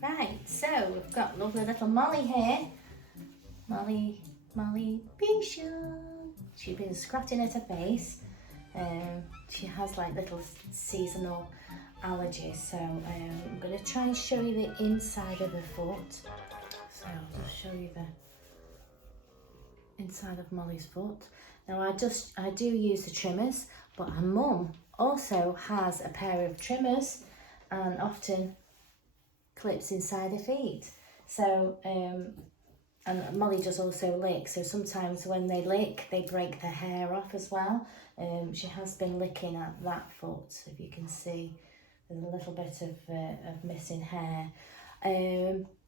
Right, so we've got lovely little Molly here. Molly Bichon. She's been scratching at her face. She has like little seasonal allergies, so I'm going to try and show you the inside of her foot. So I'll just show you the inside of Molly's foot. Now I do use the trimmers, but her mum also has a pair of trimmers and often clips inside her feet. So and Molly does also lick, so sometimes when they lick they break the hair off as well. She has been licking at that foot, if you can see there's a little bit of missing hair.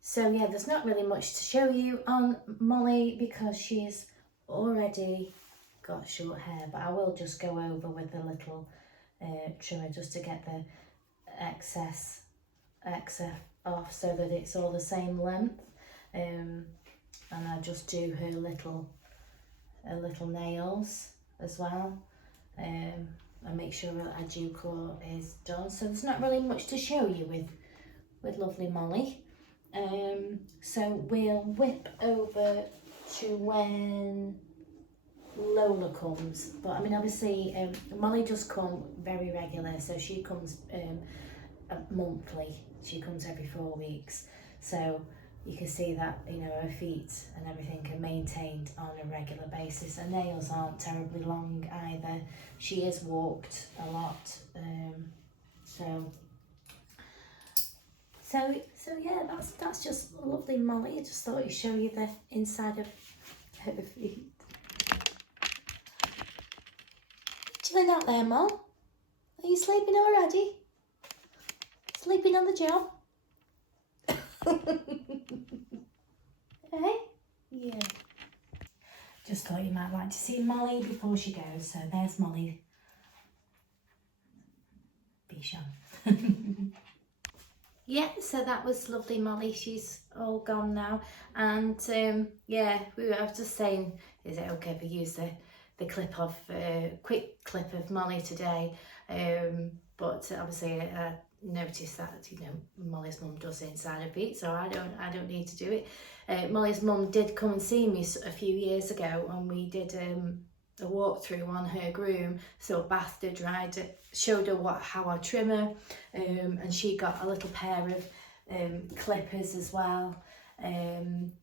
So yeah, there's not really much to show you on Molly because she's already got short hair, but I will just go over with the little trimmer just to get the excess off so that it's all the same length. And I just do her little nails as well, and make sure that our dew claw is done. So there's not really much to show you with lovely Molly. So we'll whip over to when Lola comes, but I mean obviously Molly does come very regular, so she comes monthly. She comes every 4 weeks, so you can see that, you know, her feet and everything are maintained on a regular basis. Her nails aren't terribly long either. She is walked a lot, so yeah, that's just lovely Molly. I just thought I'd show you the inside of her feet. Chilling out there, Mom? Are you sleeping already? Sleeping on the job? Hey? Yeah. Just thought you might like to see Molly before she goes. So there's Molly Bichon. Yeah, so that was lovely Molly. She's all gone now. And yeah, I was just saying, is it okay if we use the clip of quick clip of Molly today? But obviously I noticed that, you know, Molly's mum does it inside her feet, so I don't need to do it. Molly's mum did come and see me a few years ago, and we did a walkthrough on her groom. So bathed her, dried it, showed her how I trim her, and she got a little pair of clippers as well.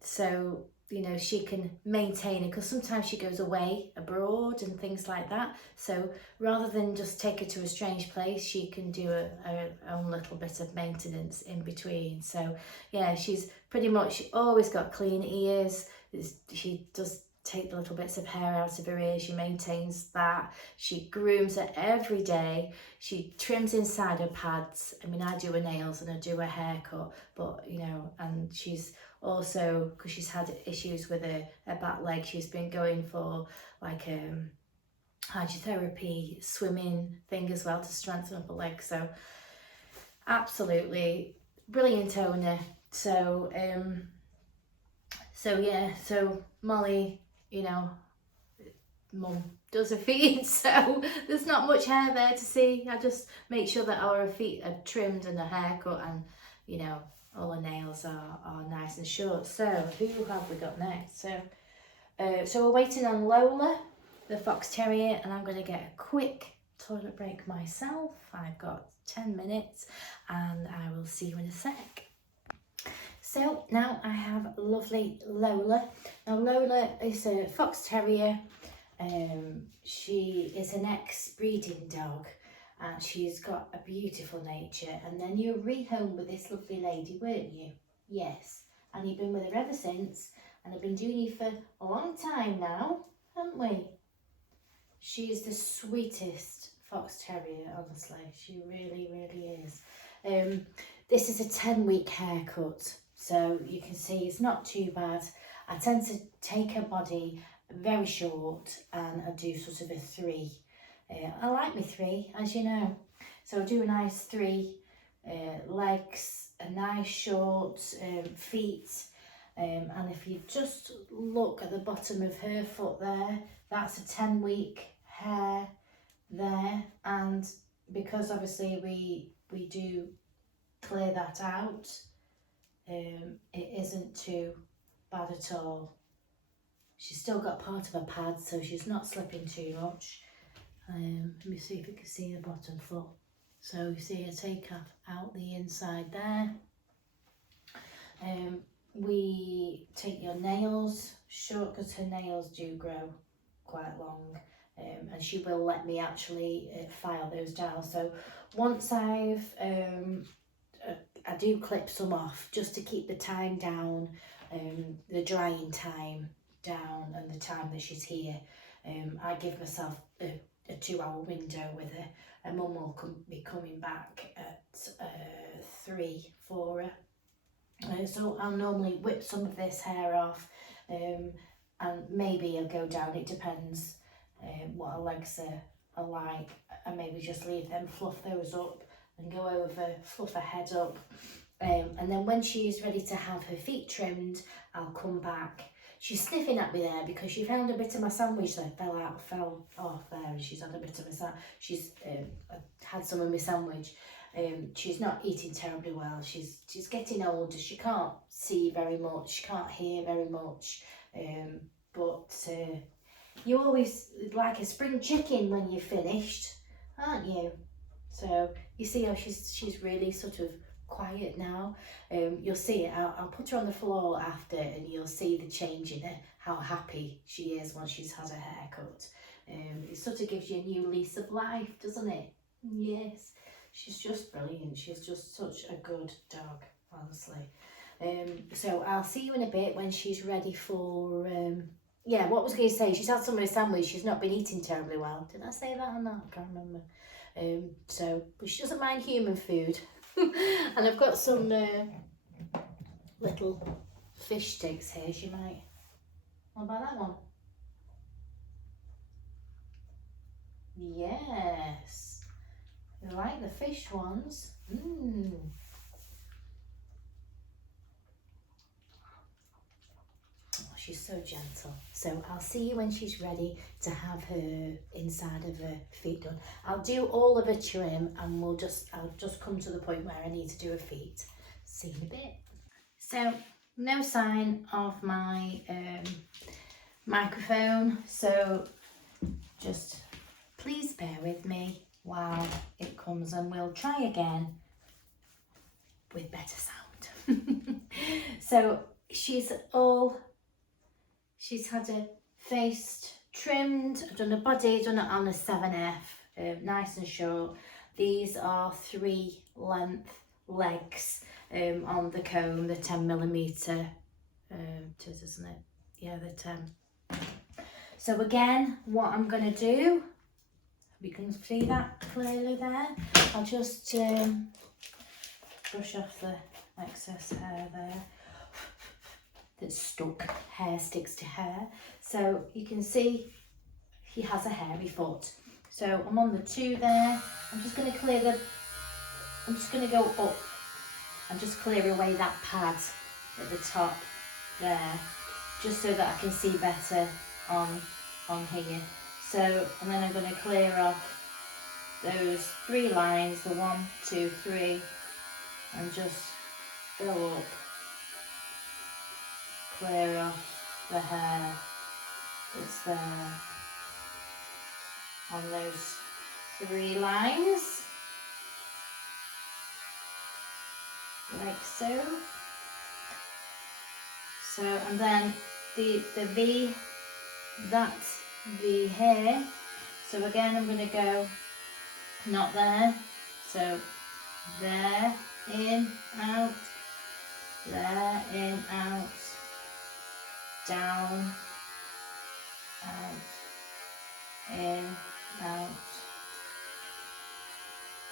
So you know, she can maintain it, because sometimes she goes away abroad and things like that. So rather than just take her to a strange place, she can do her own little bit of maintenance in between. So yeah, she's pretty much always got clean ears. She does take the little bits of hair out of her ears. She maintains that. She grooms her every day. She trims inside her pads. I mean, I do her nails and I do her haircut, but you know, and she's also, because she's had issues with her back leg, she's been going for like hydrotherapy, swimming thing as well to strengthen up her legs. So absolutely brilliant owner. So yeah, so Molly, you know, mum does her feet, so there's not much hair there to see. I just make sure that our feet are trimmed and a haircut, and you know, all her nails are nice and short. So who have we got next? So we're waiting on Lola, the fox terrier, and I'm going to get a quick toilet break myself. I've got 10 minutes and I will see you in a sec. So now I have lovely Lola. Now Lola is a fox terrier. She is an ex-breeding dog, and she's got a beautiful nature. And then you were rehomed with this lovely lady, weren't you? Yes. And you've been with her ever since, and I've been doing you for a long time now, haven't we? She's the sweetest fox terrier, honestly. She really, really is. This is a 10-week haircut, so you can see it's not too bad. I tend to take her body very short, and I do sort of a 3. I like my 3, as you know. So I do a nice 3 legs, a nice short feet. And if you just look at the bottom of her foot there, that's a 10-week hair there. And because obviously we do clear that out, it isn't too bad at all. She's still got part of her pad, so she's not slipping too much. Let me see if you can see the bottom foot. So you see I take out the inside there. We take your nails short because her nails do grow quite long, and she will let me actually file those down. So once I do clip some off just to keep the time down, the drying time down and the time that she's here. I give myself a 2-hour window with her, and Mum will be coming back at 3 for her. So I'll normally whip some of this hair off, and maybe I'll go down, it depends what her legs are like, and maybe just leave them, fluff those up and go over, fluff her head up. And then when she's ready to have her feet trimmed, I'll come back. She's sniffing at me there because she found a bit of my sandwich that fell off there, and she's had a bit of she's had some of my sandwich. She's not eating terribly well. She's getting older. She can't see very much. She can't hear very much. But you always like a spring chicken when you're finished, aren't you? So you see how she's really sort of quiet now. You'll see it. I'll put her on the floor after, and you'll see the change in her, how happy she is once she's had her hair cut. It sort of gives you a new lease of life, doesn't it? Yes, she's just brilliant. She's just such a good dog, honestly. So I'll see you in a bit when she's ready for yeah, what was I going to say? She's had some of her sandwich. She's not been eating terribly well. Did I say that or not? I can't remember. So, but she doesn't mind human food. And I've got some little fish sticks here. She might. What about that one? Yes. You like the fish ones? Mmm. Oh, she's so gentle. So I'll see you when she's ready to have her inside of her feet done. I'll do all of her trim, and I'll just come to the point where I need to do her feet. See you in a bit. So no sign of my microphone, so just please bear with me while it comes, and we'll try again with better sound. So she's had her face trimmed. I've done her body, done it on a 7F, nice and short. These are 3 length legs on the comb, the 10mm, isn't it? Yeah, the 10. So again, what I'm going to do, you can see that clearly there. I'll just brush off the excess hair there that's stuck. Hair sticks to hair. So you can see he has a hairy foot. So I'm on the 2 there. I'm just going to go up and just clear away that pad at the top there, just so that I can see better on here. So, and then I'm going to clear off those 3 lines, the 1, 2, 3, and just go up, clear off the hair that's there on those 3 lines, like so. So, and then the V, that's the hair. So again, I'm going to go not there, so there, in, out, there, in, out, down, out, in, out,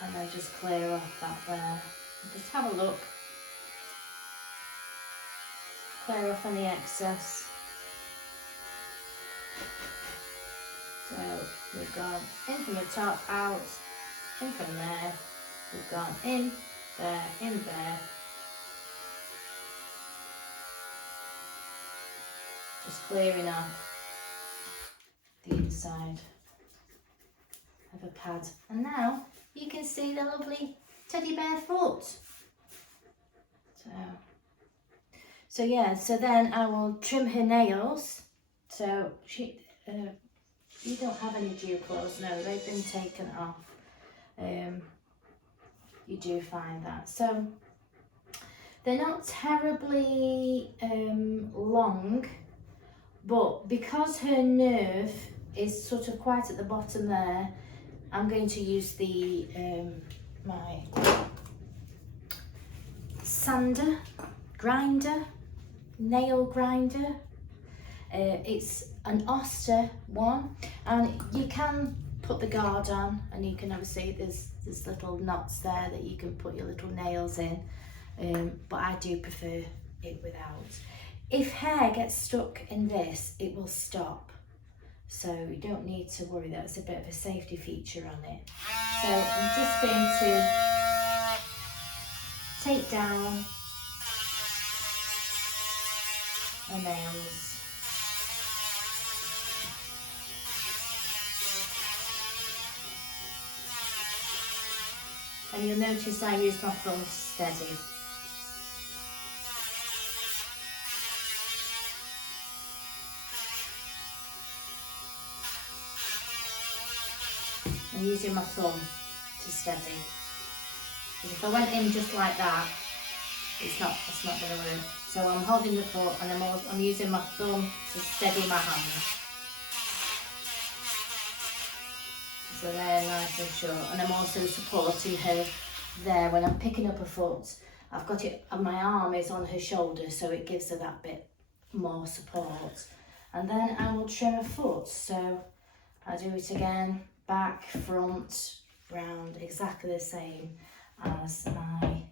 and then just clear off that there. Just have a look, clear off any excess. So we've gone in from the top, out, in from there, we've gone in there, just clearing off the inside of a pad. And now you can see the lovely teddy bear foot. So yeah, so then I will trim her nails. So you don't have any dew claws, no, they've been taken off. You do find that. So they're not terribly long, but because her nerve is sort of quite at the bottom there, I'm going to use the my sander, grinder, nail grinder. It's an Oster one, and you can put the guard on, and you can obviously there's little knots there that you can put your little nails in, but I do prefer it without. If hair gets stuck in this, it will stop, so you don't need to worry. That's a bit of a safety feature on it. So I'm just going to take down my nails. And you'll notice I use my thumb steady. I'm using my thumb to steady. Because if I went in just like that, it's not going to work. So I'm holding the foot and I'm using my thumb to steady my hand. So they're nice and short, and I'm also supporting her there when I'm picking up her foot. I've got it, and my arm is on her shoulder, so it gives her that bit more support. And then I will trim her foot. So I do it again, back, front, round, exactly the same as I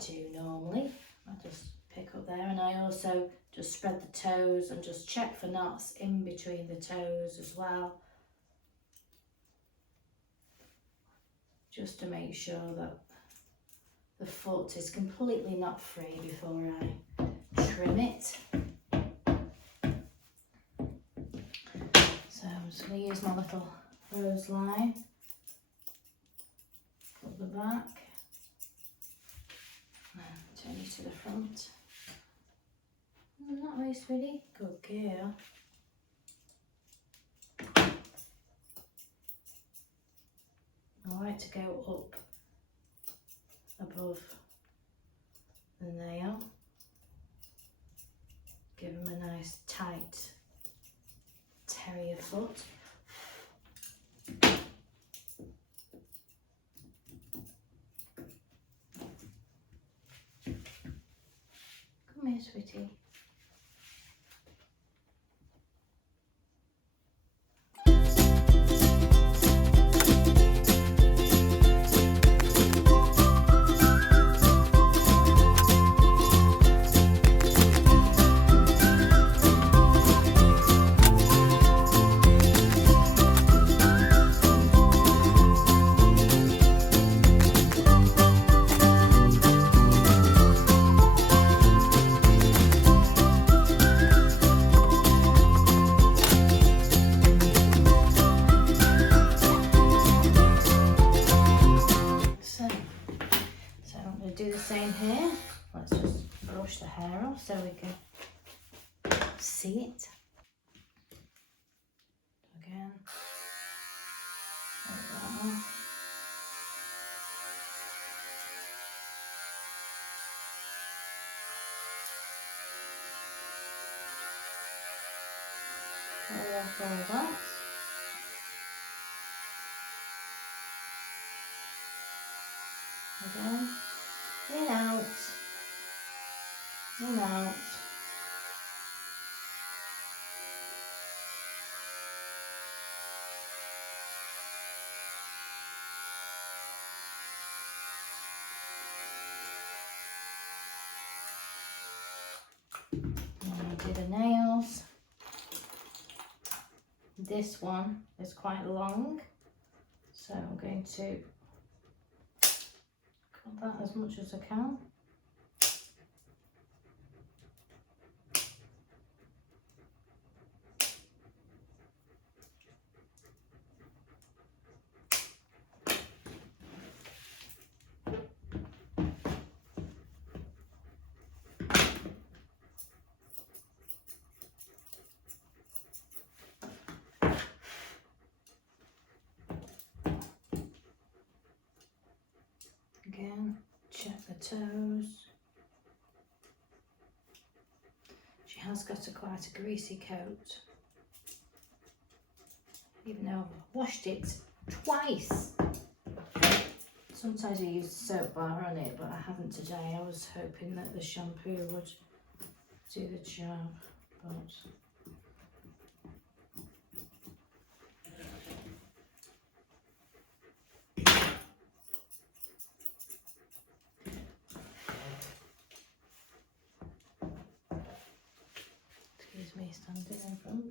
do normally. I just pick up there, and I also just spread the toes and just check for knots in between the toes as well, just to make sure that the foot is completely knot free before I trim it. So I'm just going to use my little rose line up the back, and turn it to the front. That way, sweetie. Good girl. I like to go up above the nail, give them a nice tight terrier foot. Come here, sweetie. Do the same here. Let's just brush the hair off so we can see it. Again, like that. Pull off all that. Again. In, out, in, out. And do the nails. This one is quite long, so I'm going to cut that as much as I can. Check the toes. She has got quite a greasy coat, even though I've washed it twice. Sometimes I use soap bar on it, but I haven't today. I was hoping that the shampoo would do the job, but excuse me, standing in front.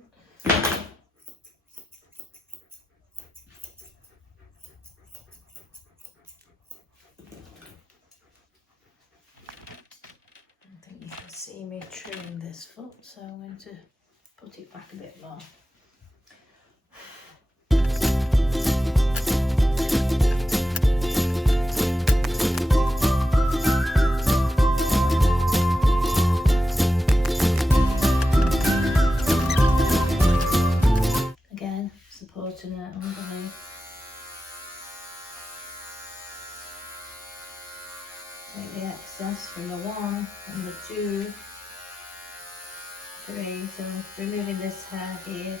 I think you can see me trimming this foot, so I'm going to put it back a bit more. Again, supporting it underneath. Take the excess from the 1 and the 2, 3, so I'm removing this hair here,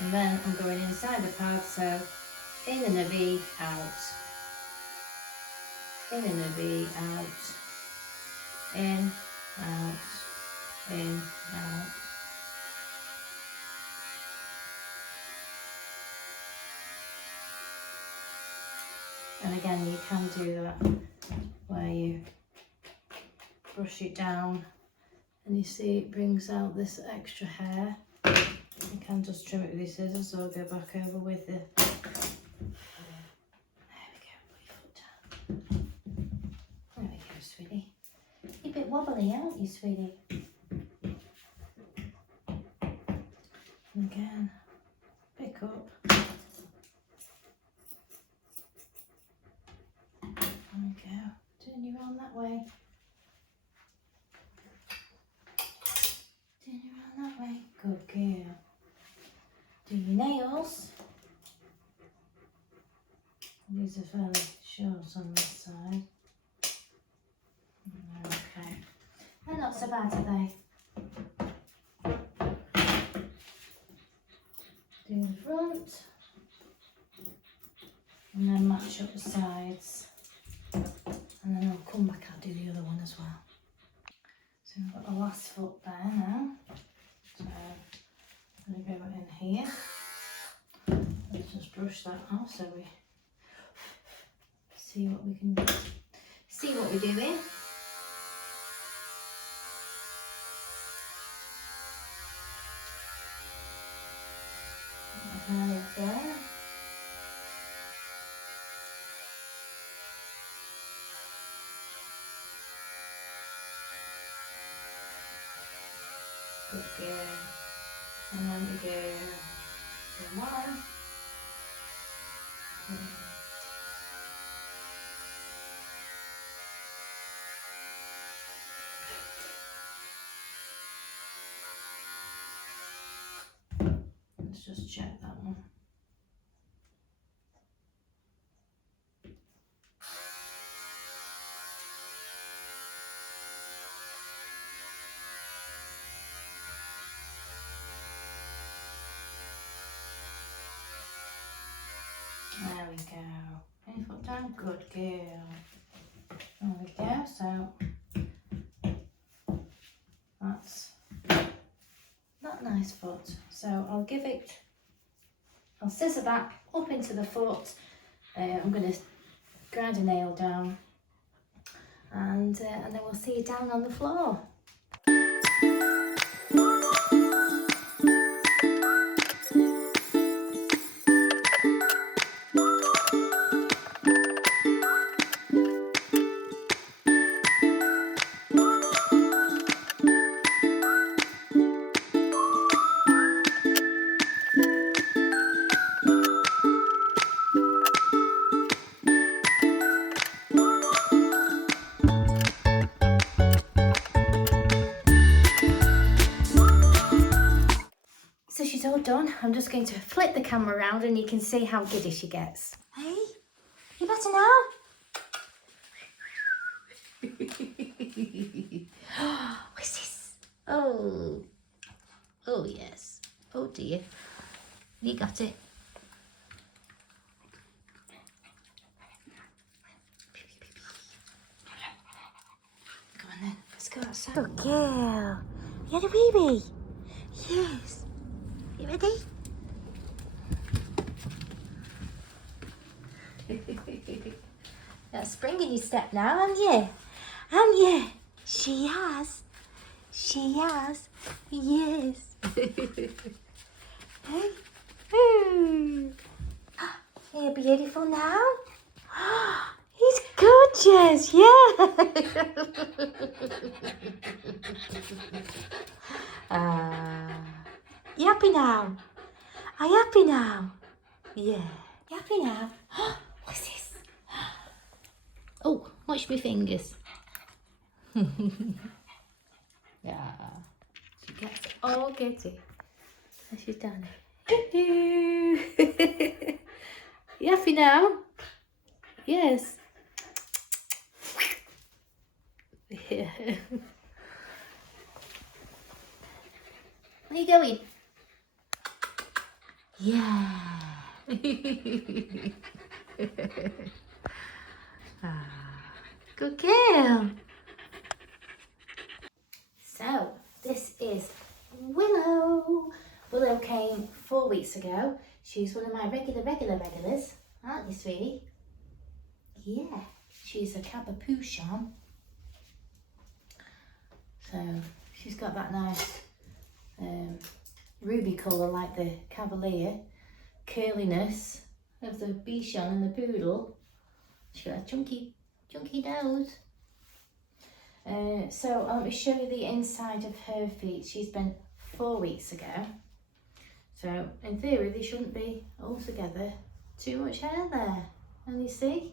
and then I'm going inside the pad, so in and a V, out, in and a V, out, in, out, in, out. And again, you can do that where you brush it down and you see it brings out this extra hair. You can just trim it with your scissors or go back over with it. There we go, put your foot down. There we go, sweetie. You're a bit wobbly, aren't you, sweetie? And again, pick up. There we go. Turn you around that way. Turn you around that way. Good girl. Do your nails. These are fairly short on this side. Okay. They're not so bad, are they? Do the front. And then match up the sides. And then I'll come back, I'll do the other one as well. So I've got the last foot there now. So I'm going to go in here. Let's just brush that off so we see what we can do. See what we're doing. There we go. Good girl. And then we do the 1, 2. Let's just check that one. There we go. Any foot down? Good girl. There we go. So that's that nice foot. So I'll scissor back up into the foot. I'm going to grind a nail down, and then we'll see you down on the floor. So she's all done. I'm just going to flip the camera around and you can see how giddy she gets. Hey, you better now? What's this? Oh. Oh, yes. Oh, dear. You got it. Come on then. Let's go outside. Good girl. You had a baby? Yes. You ready? Got a spring in your step now, haven't you? Haven't you? She has. She has. Yes. Hey. Ooh. You're beautiful now. He's gorgeous. Yeah. You happy now? Are you happy now? Yeah. You happy now? What's this? Oh, watch my fingers. Yeah. She gets all giddy. And she's done it. You happy now? Yes. Yeah. Where are you going? Yeah. Good girl. So, this is Willow. Willow came 4 weeks ago. She's one of my regulars. Aren't you, sweetie? Yeah. She's a cabochon. So, she's got that nice ruby colour like the Cavalier. Curliness of the Bichon and the Poodle. She's got a chunky nose. So let me show you the inside of her feet. She's been 4 weeks ago. So in theory they shouldn't be altogether too much hair there. And you see?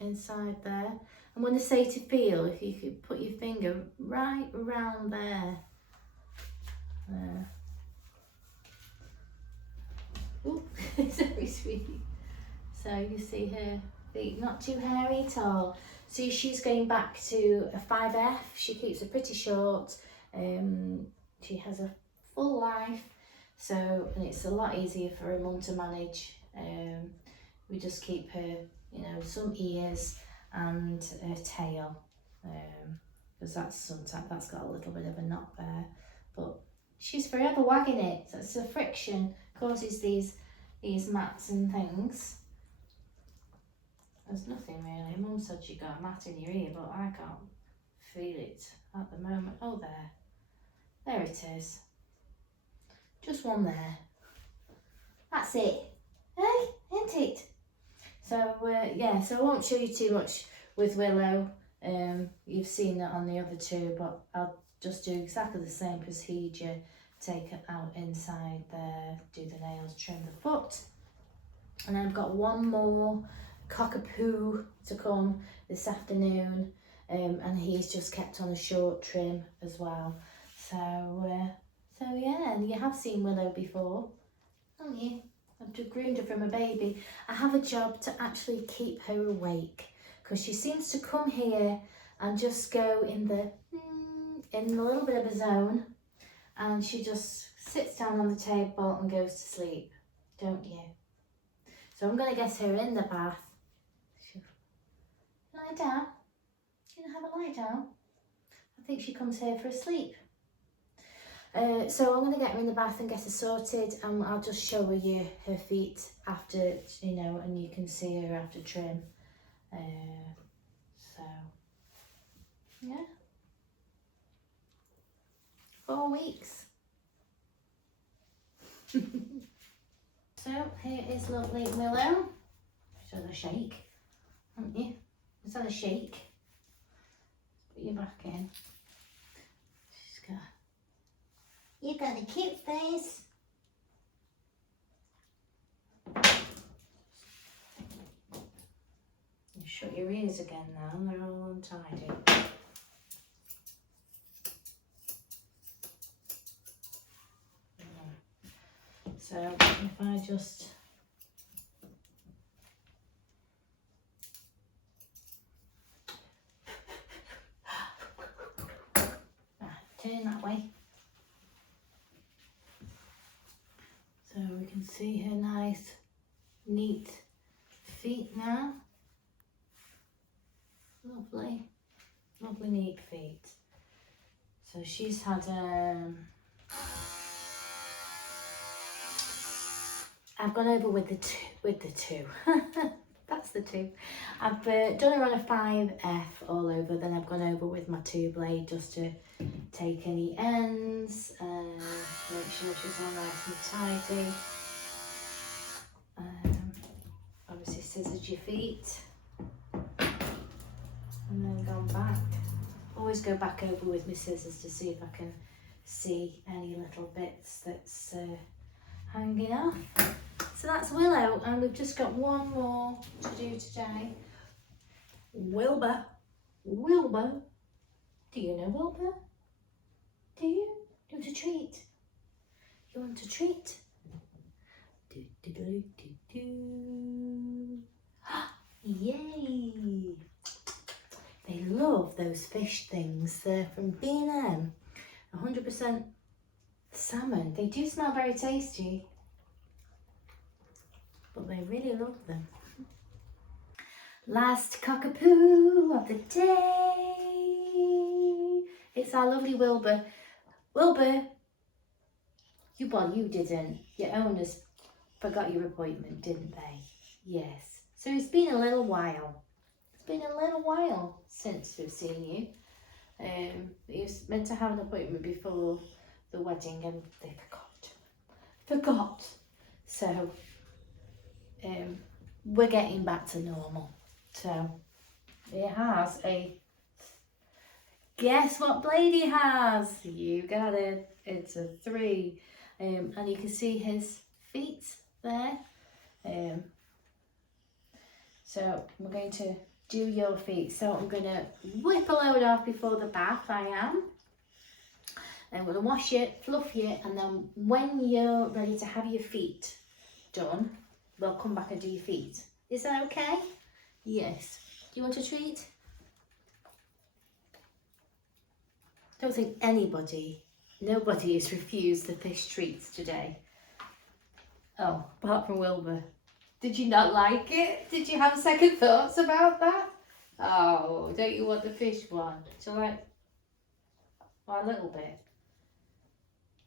Inside there. And when I say to feel, if you could put your finger right around there. Ooh, sorry, sweetie. So you see her feet, not too hairy at all. So she's going back to a 5F. She keeps it pretty short. She has a full life, so and it's a lot easier for a mum to manage. We just keep her, you know, some ears and a tail, because that's got a little bit of a knot there, but she's forever wagging it. So it's the friction causes these mats and things. There's nothing really. Mum said she got a mat in your ear, but I can't feel it at the moment. Oh, there it is. Just one there. That's it. Hey, isn't it? So yeah, so I won't show you too much with Willow. You've seen that on the other two, but I'll just do exactly the same procedure. Take it out inside there, do the nails, trim the foot. And I've got one more cockapoo to come this afternoon, and he's just kept on a short trim as well. So yeah, and you have seen Willow before, haven't you? I've groomed her from a baby. I have a job to actually keep her awake, because she seems to come here and just go in a little bit of a zone, and she just sits down on the table and goes to sleep, don't you? So I'm going to get her in the bath. Lie down. You know, have a lie down. I think she comes here for a sleep. So I'm going to get her in the bath and get her sorted, and I'll just show you her feet after, you know, and you can see her after trim. So, yeah. 4 weeks. So here is lovely Willow. She's had a shake, haven't you? She's had a shake. Put your back in. You've got a cute face. You shut your ears again now, they're all untidy. So if I just Turn that way. So we can see her nice, neat feet now. Lovely, lovely neat feet. So she's had I've gone over with the two. That's the two. I've done her on a 5F all over, then I've gone over with my 2 blade just to take any ends and make sure she's all nice and tidy. Obviously scissored your feet and then gone back. Always go back over with my scissors to see if I can see any little bits that's hanging off. So that's Willow, and we've just got one more to do today. Wilbur. Wilbur. Do you know Wilbur? Do you? You want a treat? You want a treat? Do, do, do, do, do. Yay! They love those fish things. They're from B&M. 100% salmon. They do smell very tasty, but they really love them. Last cockapoo of the day. It's our lovely Wilbur. Wilbur, you didn't. Your owners forgot your appointment, didn't they? Yes. So it's been a little while. It's been a little while since we've seen you. He was meant to have an appointment before the wedding and they forgot. So we're getting back to normal. So he has a, guess what blade he has? You got it. It's a 3. And you can see his feet there. So we're going to do your feet. So I'm going to whip a load off before the bath, I am. I'm going to wash it, fluff it, and then when you're ready to have your feet done, we'll come back and do your feet. Is that okay? Yes. Do you want a treat? Don't think nobody has refused the fish treats today. Oh, apart from Wilbur. Did you not like it? Did you have second thoughts about that? Oh, don't you want the fish one? So like, a little bit.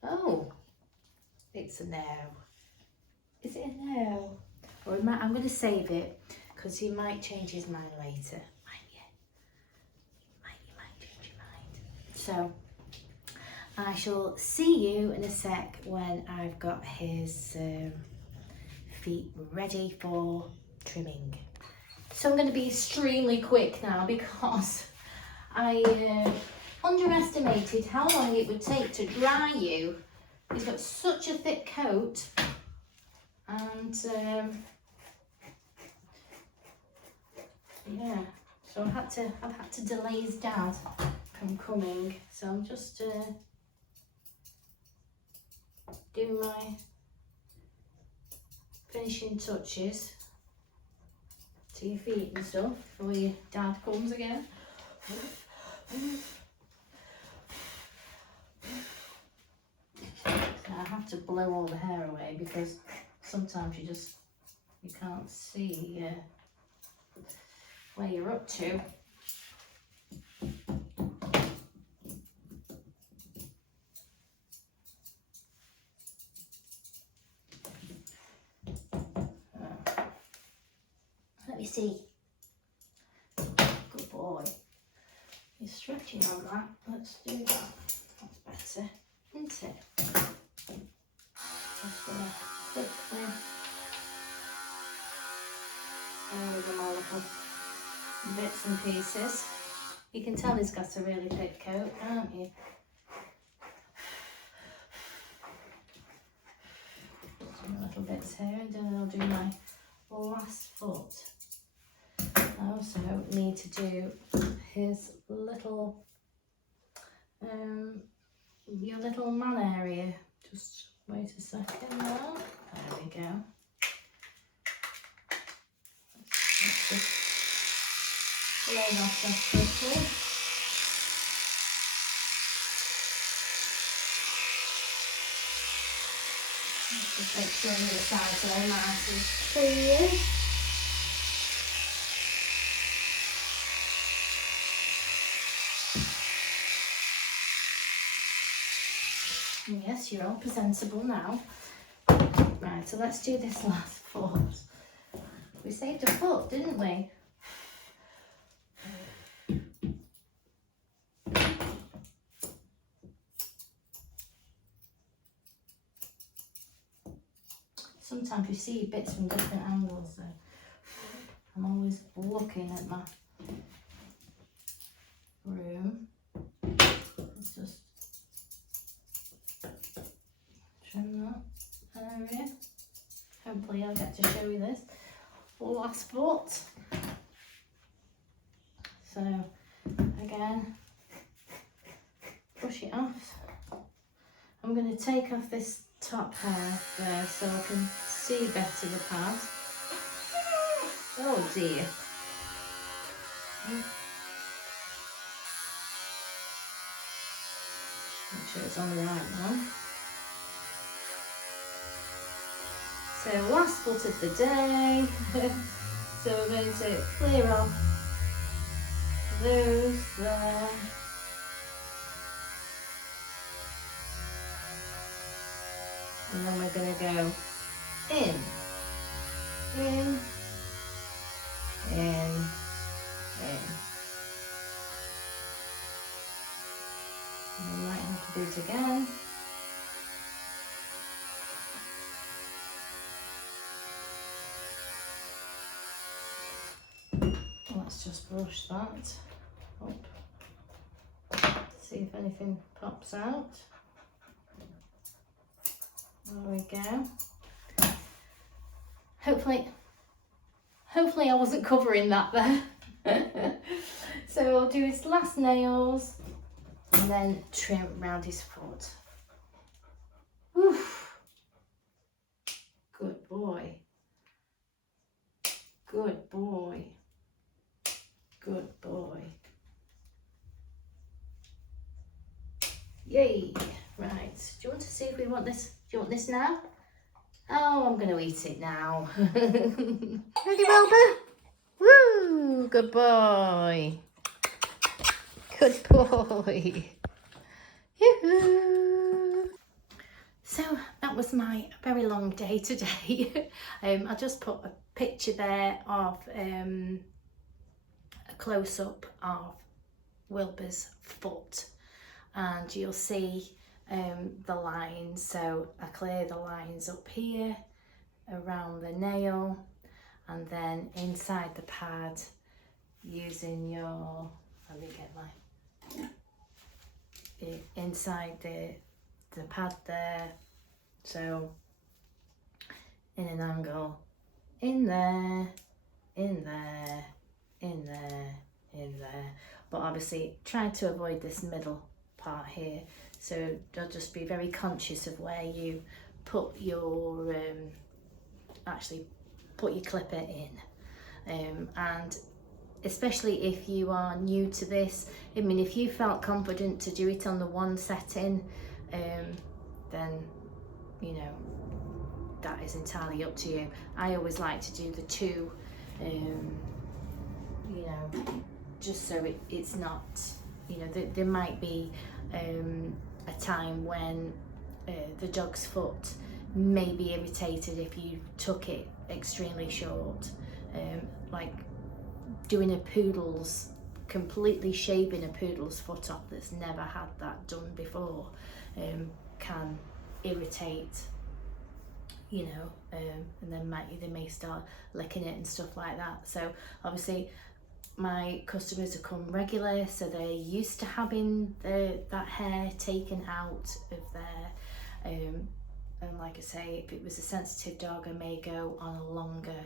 Oh, it's a no. Is it a no? Or I'm going to save it because he might change his mind later. Might you? You might change your mind. So I shall see you in a sec when I've got his feet ready for trimming. So I'm going to be extremely quick now because I underestimated how long it would take to dry you. He's got such a thick coat, and yeah, so I've had to delay his dad from coming. So I'm just doing my finishing touches to your feet and stuff before your dad comes again. I have to blow all the hair away because sometimes you can't see where you're up to. Let me see. Good boy. You're stretching on that. Let's do that. That's better, isn't it? Just gonna quickly over my little bits and pieces. You can tell he's got a really thick coat, can't you? Some little bits here, and then I'll do my last foot. I also need to do his little, your little man area. Just wait a second now. There we go. Let's just lay off that quickly. on the other side so I might have to show you. Yes, you're all presentable now. Right, so let's do this last foot. We saved a foot, didn't we? Sometimes you see bits from different angles, so I'm always looking at my room. Let's just trim that area. Hopefully I'll get to show you this last foot. So again, brush it off. I'm going to take off this top hair there so I can see better the pad. Oh dear. Make sure it's on the right one. So last foot of the day. So we're going to clear off those there. And then we're going to go in, in, in, in. And we might have to do it again. Let's just brush that up. See if anything pops out. There we go. Hopefully I wasn't covering that there. So I'll do his last nails and then trim around his foot. Oof. Good boy. Good boy. Good boy. Yay. Right. Do you want to see if we want this? Do you want this now? Oh, I'm going to eat it now. Ready, Wilbur? Woo! Good boy. Good boy. Yoo-hoo. So that was my very long day today. I just put a picture there of a close-up of Wilbur's foot, and you'll see the lines. So I clear the lines up here around the nail, and then inside the pad using your, let me get my, inside the pad there, so in an angle, in there, in there, in there, in there, but obviously trying to avoid this middle part here, so they'll just be very conscious of where you put your actually put your clipper in, and especially if you are new to this, I mean, if you felt confident to do it on the one setting, then you know that is entirely up to you. I always like to do the two, you know, just so it's not, you know, there might be a time when the dog's foot may be irritated if you took it extremely short, like doing a poodle's, completely shaving a poodle's foot off that's never had that done before, can irritate, you know, and then they may start licking it and stuff like that. So obviously my customers have come regular, so they're used to having that hair taken out of there, and like I say, if it was a sensitive dog, I may go on a longer,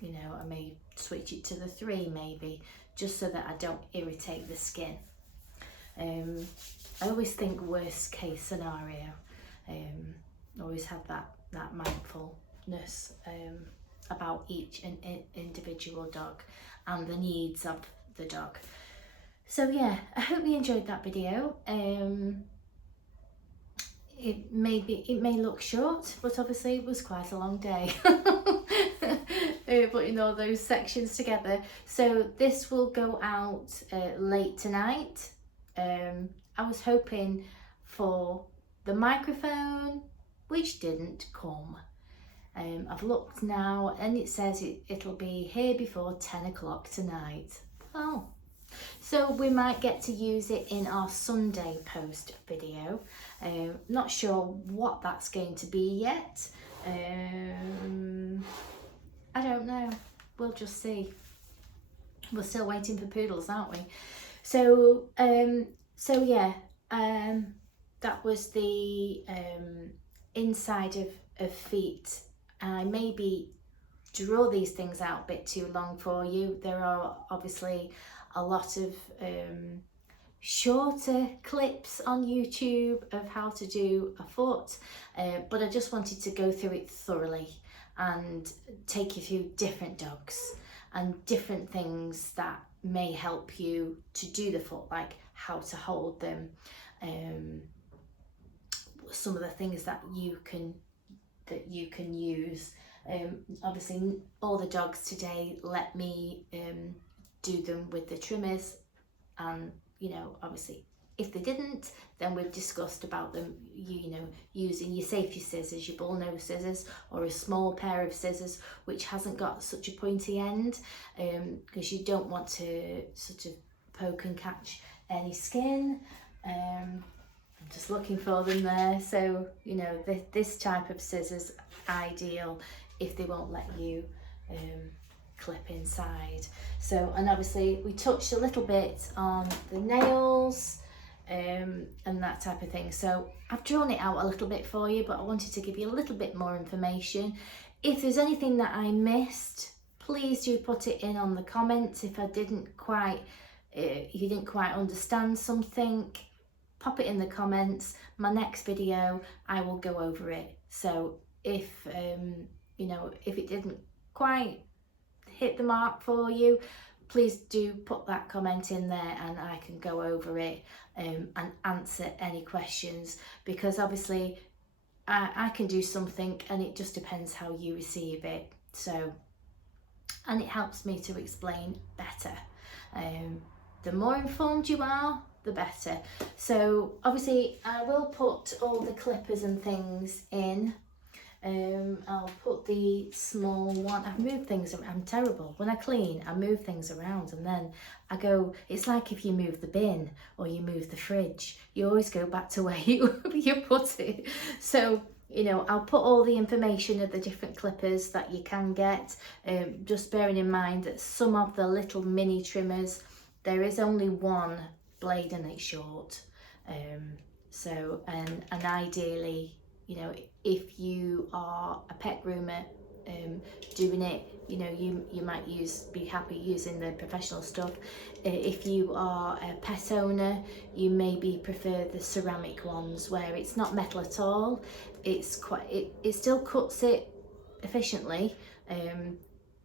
you know, I may switch it to the 3 maybe, just so that I don't irritate the skin. I always think worst case scenario, always have that mindfulness about each individual dog and the needs of the dog. So yeah, I hope you enjoyed that video. it may look short, but obviously it was quite a long day. Putting all those sections together. So this will go out late tonight. I was hoping for the microphone, which didn't come. I've looked now and it says it'll be here before 10 o'clock tonight. Oh, so we might get to use it in our Sunday post video. Not sure what that's going to be yet. I don't know. We'll just see. We're still waiting for poodles, aren't we? So yeah, that was the inside of feet. I maybe draw these things out a bit too long for you. There are obviously a lot of shorter clips on YouTube of how to do a foot, but I just wanted to go through it thoroughly and take you through different dogs and different things that may help you to do the foot, like how to hold them, some of the things that you can use. Obviously all the dogs today let me do them with the trimmers, and you know, obviously if they didn't, then we've discussed about them, you know, using your safety scissors, your bull nose scissors, or a small pair of scissors which hasn't got such a pointy end, because you don't want to sort of poke and catch any skin. I'm just looking for them there. So you know, this type of scissors ideal if they won't let you clip inside. So, and obviously we touched a little bit on the nails and that type of thing. So I've drawn it out a little bit for you, but I wanted to give you a little bit more information. If there's anything that I missed, please do put it in on the comments. If I didn't quite, you didn't quite understand something, pop it in the comments. My next video, I will go over it. So if you know, if it didn't quite hit the mark for you, please do put that comment in there and I can go over it and answer any questions, because obviously I can do something and it just depends how you receive it. So, and it helps me to explain better. The more informed you are, the better. So obviously I will put all the clippers and things in. I'll put the small one. I've moved things around. I'm terrible. When I clean, I move things around and then I go, it's like if you move the bin or you move the fridge, you always go back to where you put it. So, you know, I'll put all the information of the different clippers that you can get, just bearing in mind that some of the little mini trimmers, there is only one blade and it's short. So, and ideally, you know, if you are a pet groomer doing it, you know, you might be happy using the professional stuff. If you are a pet owner, you maybe prefer the ceramic ones where it's not metal at all. It's quite, it still cuts it efficiently,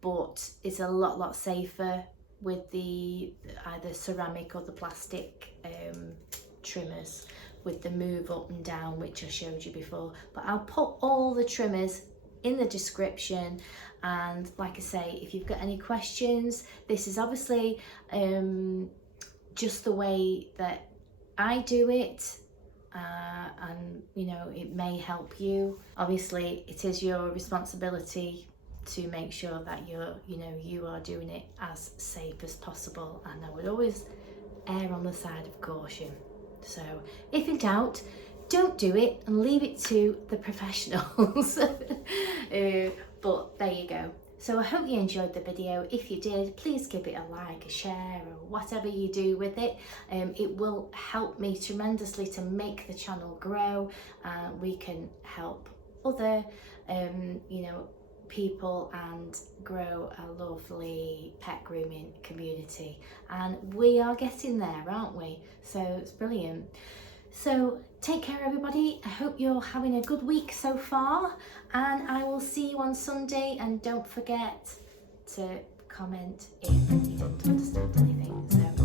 but it's a lot safer with the either ceramic or the plastic trimmers with the move up and down, which I showed you before. But I'll put all the trimmers in the description, and like I say, if you've got any questions, this is obviously just the way that I do it, and you know, it may help you. Obviously it is your responsibility to make sure that you are doing it as safe as possible, and I would always err on the side of caution. So if in doubt, don't do it and leave it to the professionals. But there you go. So I hope you enjoyed the video. If you did, please give it a like, a share, or whatever you do with it. It will help me tremendously to make the channel grow. We can help other you know, people and grow a lovely pet grooming community, and we are getting there, aren't we? So it's brilliant. So take care everybody. I hope you're having a good week so far, and I will see you on Sunday, and don't forget to comment if you don't understand anything. So